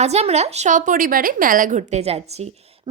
আজ আমরা সপরিবারে মেলা ঘুরতে যাচ্ছি।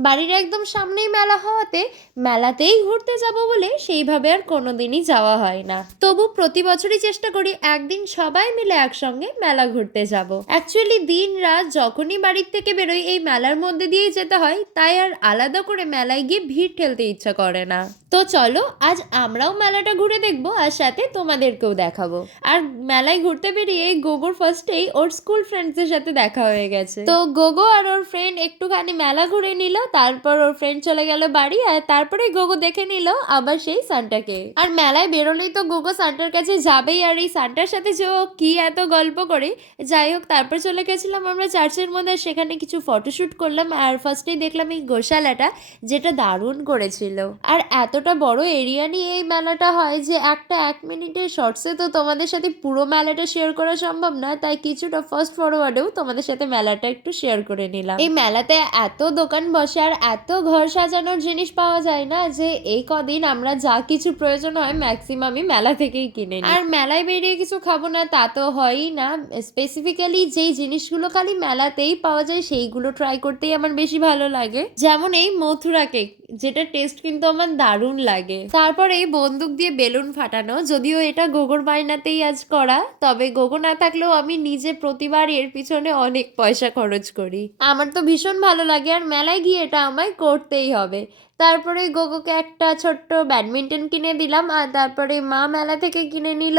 বাড়ির একদম সামনেই মেলা হওয়াতে মেলাতেই ঘুরতে যাব বলে সেইভাবে আর কোনোদিনই যাওয়া হয় না। তবু প্রতি বছরই চেষ্টা করি একদিন সবাই মিলে একসঙ্গে মেলা ঘুরতে যাব। অ্যাকচুয়ালি দিন রাত যখনই বাড়ির থেকে বেরোই এই মেলার মধ্যে দিয়েই যেতে হয়, তাই আর আলাদা করে মেলায় গিয়ে ভিড় ঠেলতে ইচ্ছা করে না। তো চলো, আজ আমরাও মেলাটা ঘুরে দেখব আর সাথে তোমাদেরকেও দেখাবো। আর মেলায় ঘুরতে বেরিয়ে গোগোর ফার্স্টেই ওর স্কুল ফ্রেন্ডসদের সাথে দেখা হয়ে গেছে। তো গোগো আর ওর ফ্রেন্ড একটুখানি মেলা ঘুরে নিল তারপর ওর ফ্রেন্ড চলে গেল বাড়ি আর তারপরে গোগো দেখে নিল আবার সেই সান্টাকে আর মেলায় বেরোলেই তো গোগো সান্টার কাছে যাবেই আর এই সান্টার সাথে যে ও কি এত গল্প করে, যাই হোক তারপর চলে গেছিলাম আমরা চার্চের মধ্যে সেখানে কিছু ফটোশ্যুট করলাম আর ফার্স্টেই দেখলাম এই গোশালাটা যেটা দারুণ করেছিল। আর এতটা বড় এরিয়া নিয়ে এই মেলাটা হয় যে একটা এক মিনিটের শর্টসে তো তোমাদের সাথে পুরো মেলাটা শেয়ার করা সম্ভব না, তাই কিছুটা ফার্স্ট ফরওয়ার্ডেও তোমাদের সাথে মেলাটা একটু শেয়ার করে নিলাম। এই মেলাতে এত দোকান বসে আর এত ঘর সাজানোর জিনিস পাওয়া যায় না যে এই কদিন আমরা যা কিছু প্রয়োজন হয় ম্যাক্সিমামই মেলা থেকেই কিনে আর মেলায় বেরিয়ে কিছু খাব না, তা তো হয়ই না। স্পেসিফিক্যালি যেই জিনিসগুলো খালি মেলাতেই পাওয়া যায়, সেইগুলো ট্রাই করতেই আমার বেশি ভালো লাগে। যেমন এই মথুরা কেক যেটা টেস্ট কিন্তু আমার দারুণ লাগে। তারপর এই বন্দুক দিয়ে বেলুন ফাটানো, যদিও এটা গোগর বায়নাতেই আজ করা, তবে গোগো না থাকলেও আমি নিজে প্রতিবার এর পিছনে অনেক পয়সা খরচ করি। আমার তো ভীষণ ভালো লাগে আর মেলায় গিয়ে এটা আমায় করতেই হবে। তারপরে গোগোকে একটা ছোট্ট ব্যাডমিন্টন কিনে দিলাম, আর তারপরে মা মেলা থেকে কিনে নিল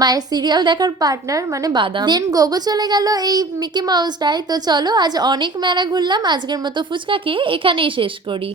মায়ের সিরিয়াল দেখার পার্টনার মানে বাদাম। দেন গোগো চলে গেল এই মিকি মাউসটায় তো চলো আজ অনেক মেলা ঘুরলাম, আজকের মতো ফুচকা খেয়ে এখানেই শেষ করি।